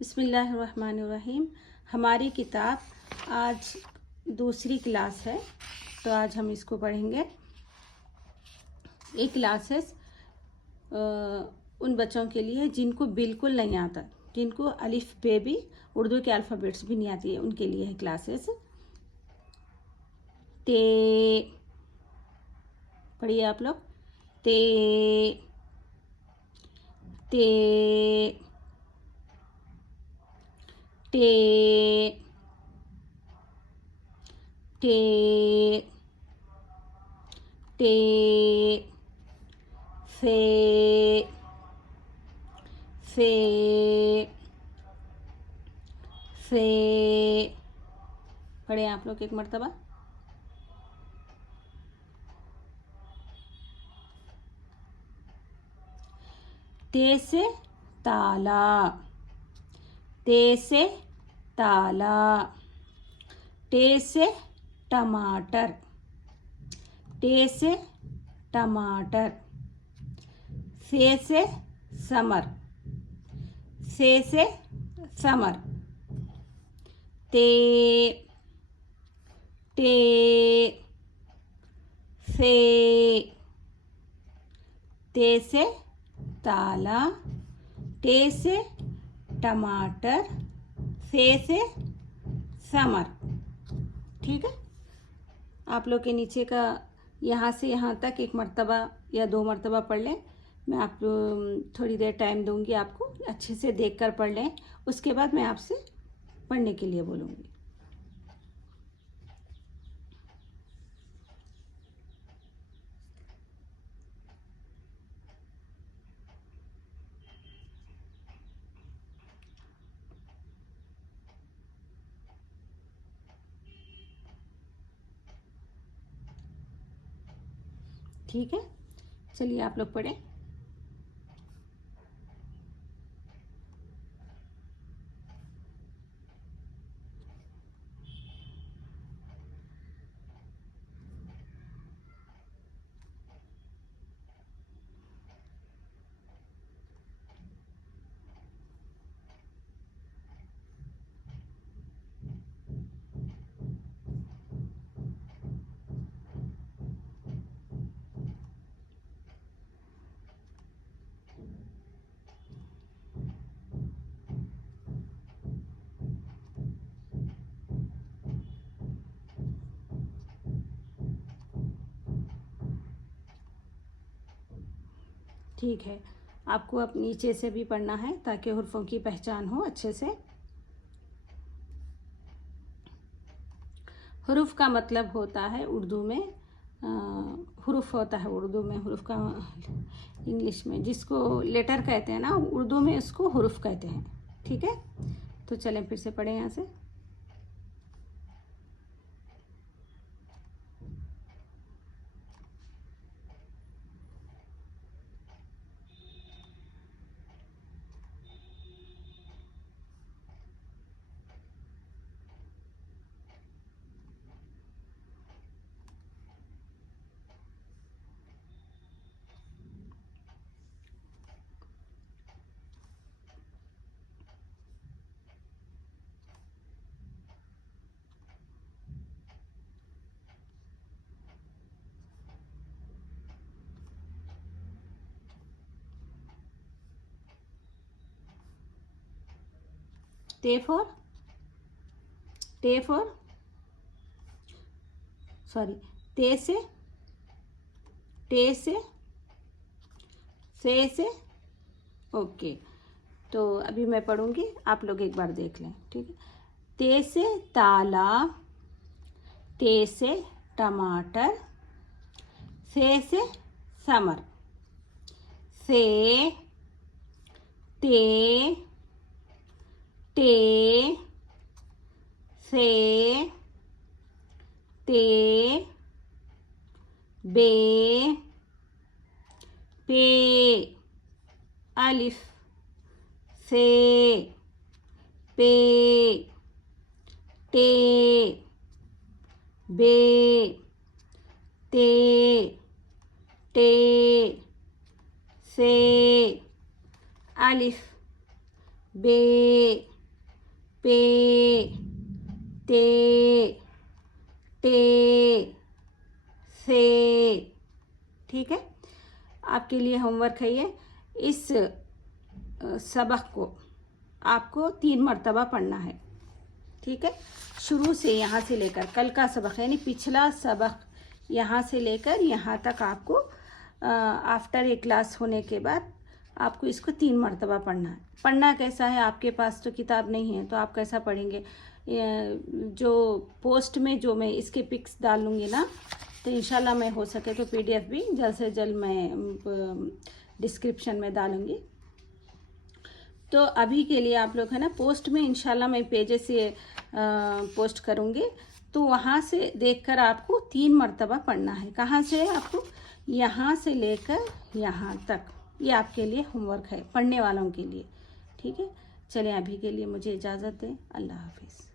बिस्मिल्लाहिर्रहमानिर्रहीम। हमारी किताब आज दूसरी क्लास है, तो आज हम इसको पढ़ेंगे। ये क्लासेस उन बच्चों के लिए जिनको बिल्कुल नहीं आता, जिनको अलिफ बे भी, उर्दू के अल्फ़ाबेट्स भी नहीं आती है, उनके लिए है क्लासेस। ते पढ़िए आप लोग। ते ते टे टे टे फे फे फे पढ़े आप लोग एक मर्तबा। ते से ताला, ते से ताला। टे से टमाटर, टे से टमाटर। से समर, से समर। ते टे फे, ते से ताला, टे से टमाटर, से समर। ठीक है, आप लोग के नीचे का यहाँ से यहाँ तक एक मर्तबा या दो मर्तबा पढ़ लें। मैं आप थोड़ी देर टाइम दूंगी आपको, अच्छे से देखकर पढ़ लें। उसके बाद मैं आपसे पढ़ने के लिए बोलूँगी। ठीक है, चलिए आप लोग पढ़ें। ठीक है, आपको अब नीचे से भी पढ़ना है ताकि हुर्फों की पहचान हो अच्छे से। हुरूफ का मतलब होता है उर्दू में, हुरूफ होता है उर्दू में, हुरूफ का इंग्लिश में जिसको लेटर कहते हैं ना, उर्दू में इसको हुरूफ कहते हैं। ठीक है, तो चलें फिर से पढ़ें यहाँ से। टे फॉर, टे फॉर सॉरी, ते से, टे से ओके। तो अभी मैं पढ़ूंगी, आप लोग एक बार देख लें। ठीक है, ते से ताला, ते से टमाटर, से समर। से ते टे से ते बे पे अलिफ से पे टे बे ते टे से अलिफ बे, पे, ते, टे, से। ठीक है, आपके लिए होमवर्क है ये। इस सबक को आपको 3 मर्तबा पढ़ना है। ठीक है, शुरू से यहाँ से लेकर कल का सबक यानी पिछला सबक यहाँ से लेकर यहाँ तक आपको आफ्टर ए क्लास होने के बाद आपको इसको 3 मर्तबा पढ़ना है। पढ़ना कैसा है, आपके पास तो किताब नहीं है तो आप कैसा पढ़ेंगे, जो पोस्ट में जो मैं इसके पिक्स डालूँगी ना, तो इंशाल्लाह मैं हो सके तो PDF भी जल्द से जल्द मैं डिस्क्रिप्शन में डालूँगी। तो अभी के लिए आप लोग है ना, पोस्ट में इंशाल्लाह मैं पेजेस से पोस्ट करूँगी, तो वहाँ से देखकर आपको 3 मर्तबा पढ़ना है। कहाँ से आपको, यहाँ से लेकर यहाँ तक। ये आपके लिए होमवर्क है, पढ़ने वालों के लिए। ठीक है, चलें अभी के लिए मुझे इजाज़त दें। अल्लाह हाफिज़।